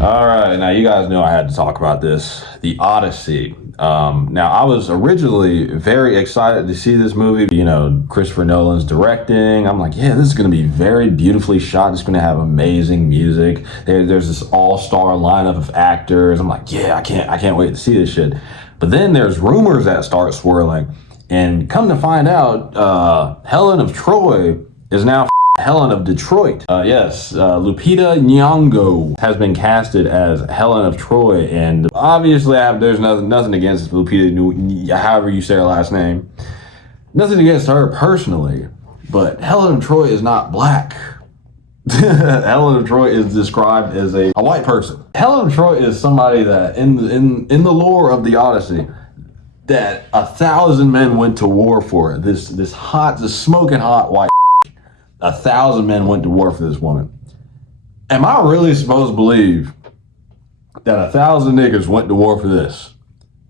All right, now you guys know I had to talk about this, the Odyssey. Now I was originally very excited to see this movie. You know, Christopher Nolan's directing. I'm like, yeah, this is going to be very beautifully shot. It's going to have amazing music. There's this all-star lineup of actors. I'm like, yeah, I can't wait to see this shit. But then there's rumors that start swirling, and come to find out, Helen of Troy is now Helen of Detroit. Yes, Lupita Nyong'o has been casted as Helen of Troy, and obviously there's nothing against Lupita, however you say her last name. Nothing against her personally, but Helen of Troy is not black. Helen of Troy is described as a white person. Helen of Troy is somebody that in the lore of the Odyssey, that 1,000 men went to war for. This smoking hot white. 1,000 men went to war for this woman. Am I really supposed to believe that 1,000 niggas went to war for this?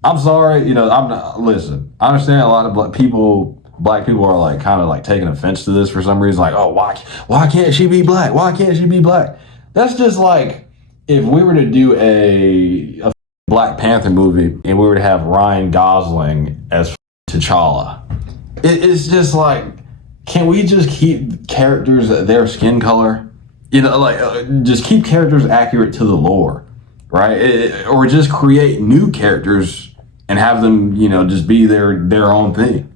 I'm sorry, listen, I understand a lot of black people are like kind of like taking offense to this for some reason. Like, oh, why can't she be black? Why can't she be black? That's just like if we were to do a Black Panther movie and we were to have Ryan Gosling as T'Challa. It's just like, can we just keep characters their skin color? Just keep characters accurate to the lore, right? Or just create new characters and have them, just be their own thing.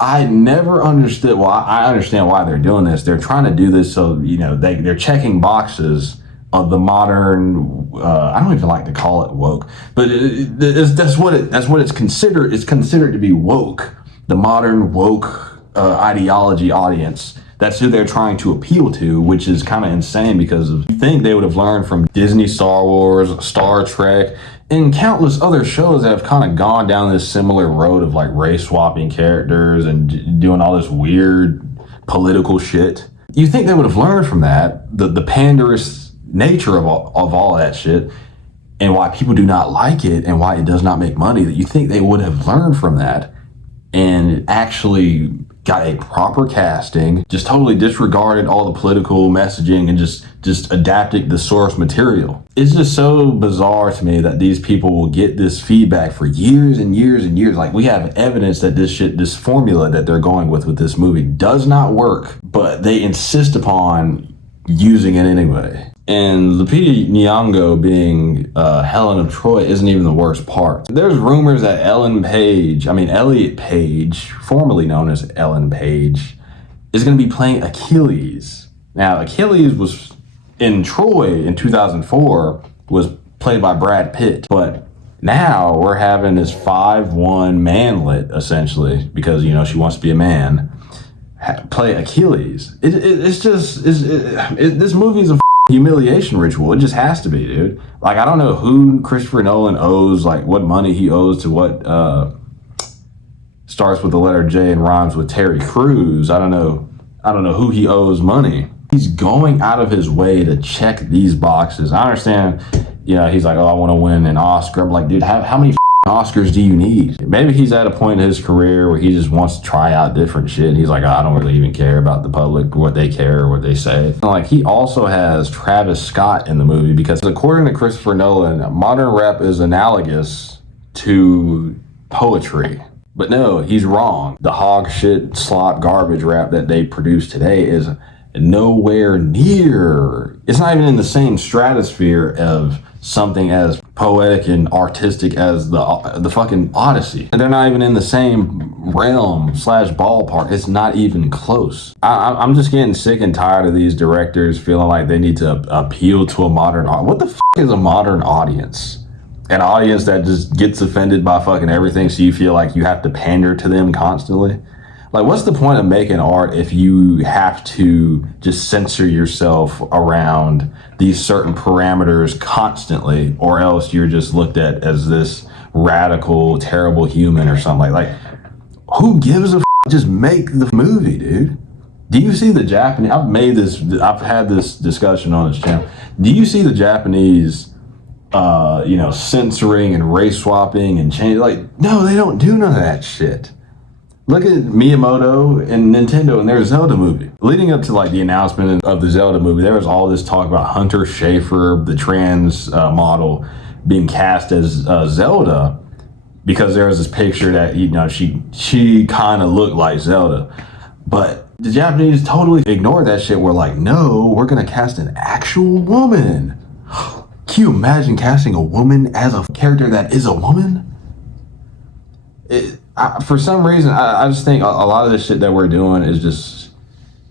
I never understood why. I understand why they're doing this. They're trying to do this so, they're checking boxes of the modern, I don't even like to call it woke, but that's what it's considered. It's considered to be woke, the modern woke ideology audience. That's who they're trying to appeal to, which is kind of insane because you think they would have learned from Disney, Star Wars, Star Trek, and countless other shows that have kind of gone down this similar road of like race swapping characters and doing all this weird political shit. You think they would have learned from that, the panderous nature of all that shit, and why people do not like it and why it does not make money, that you think they would have learned from that and actually got a proper casting, just totally disregarded all the political messaging and just adapted the source material. It's just so bizarre to me that these people will get this feedback for years and years and years. Like, we have evidence that this formula that they're going with this movie does not work, but they insist upon using it anyway. And Lupita Nyong'o being Helen of Troy isn't even the worst part. There's rumors that Elliot Page, formerly known as Ellen Page, is going to be playing Achilles. Now, Achilles was in Troy in 2004, was played by Brad Pitt. But now we're having this 5'1" manlet, essentially, because, she wants to be a man, play Achilles. This movie is a humiliation ritual. It just has to be, dude. Like, I don't know who Christopher Nolan owes, like what money he owes to what starts with the letter J and rhymes with Terry Crews. I don't know who he owes money. He's going out of his way to check these boxes. I understand, he's like, oh, I want to win an Oscar. I'm like, dude, how many Oscars do you need? Maybe he's at a point in his career where he just wants to try out different shit. He's like, oh, I don't really even care about the public, what they care or what they say. And like, he also has Travis Scott in the movie because according to Christopher Nolan, modern rap is analogous to poetry. But no, he's wrong. The hog shit, slop, garbage rap that they produce today is nowhere near. It's not even in the same stratosphere of something as poetic and artistic as the fucking Odyssey. And they're not even in the same realm / ballpark. It's not even close. I'm just getting sick and tired of these directors feeling like they need to appeal to a modern audience. What the fuck is a modern audience? An audience that just gets offended by fucking everything, so you feel like you have to pander to them constantly? Like, what's the point of making art if you have to just censor yourself around these certain parameters constantly, or else you're just looked at as this radical, terrible human or something? Like who gives a f? Just make the movie, dude. Do you see the Japanese? I've had this discussion on this channel. Do you see the Japanese, censoring and race swapping and changing? Like, no, they don't do none of that shit. Look at Miyamoto and Nintendo and their Zelda movie. Leading up to like the announcement of the Zelda movie, there was all this talk about Hunter Schafer, the trans model, being cast as Zelda, because there was this picture that, you know, she kind of looked like Zelda. But the Japanese totally ignored that shit. We're like, no, we're gonna cast an actual woman. Can you imagine casting a woman as a character that is a woman? For some reason, I just think a lot of this shit that we're doing is just,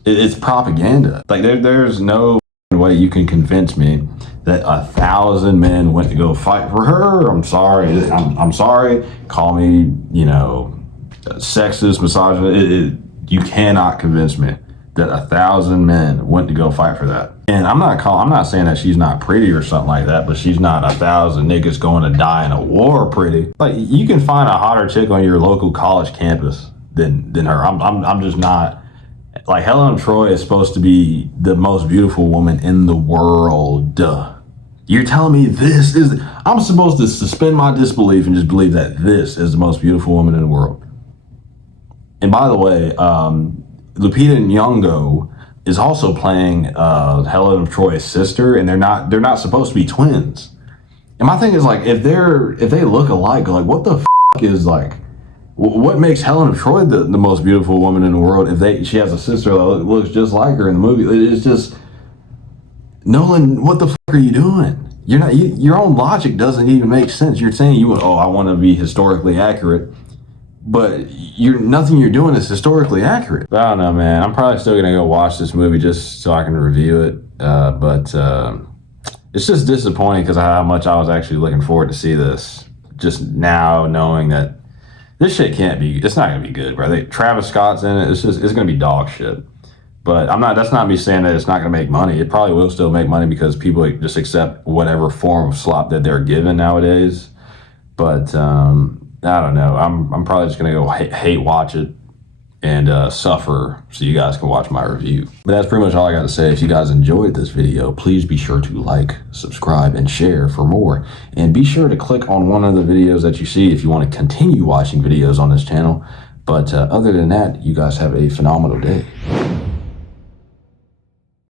it's propaganda. Like there's no way you can convince me that 1,000 men went to go fight for her. I'm sorry. I'm sorry. Call me, you know, sexist, misogynist. You cannot convince me that 1,000 men went to go fight for that. And I'm not saying that she's not pretty or something like that, but she's not 1,000 niggas going to die in a war pretty. Like, you can find a hotter chick on your local college campus than her. I'm just not. Like, Helen of Troy is supposed to be the most beautiful woman in the world. You're telling me this is, I'm supposed to suspend my disbelief and just believe that this is the most beautiful woman in the world. And by the way, Lupita Nyong'o is also playing Helen of Troy's sister, and they're not supposed to be twins. And my thing is, like, if they look alike, like, what the is, like, what makes Helen of Troy the most beautiful woman in the world if she has a sister that looks just like her in the movie? It's just, Nolan, what the are you doing? Your own logic doesn't even make sense. You're saying I want to be historically accurate, but nothing you're doing is historically accurate. I don't know, man. I'm probably still gonna go watch this movie just so I can review it. But it's just disappointing because of how much I was actually looking forward to see this. Just now knowing that this shit it's not gonna be good, bro. Travis Scott's in it. It's gonna be dog shit. But that's not me saying that it's not gonna make money. It probably will still make money because people just accept whatever form of slop that they're given nowadays. But I don't know. I'm probably just gonna go hate watch it and suffer so you guys can watch my review. But that's pretty much all I got to say. If you guys enjoyed this video, please be sure to like, subscribe, and share for more. And be sure to click on one of the videos that you see if you want to continue watching videos on this channel. But other than that, you guys have a phenomenal day.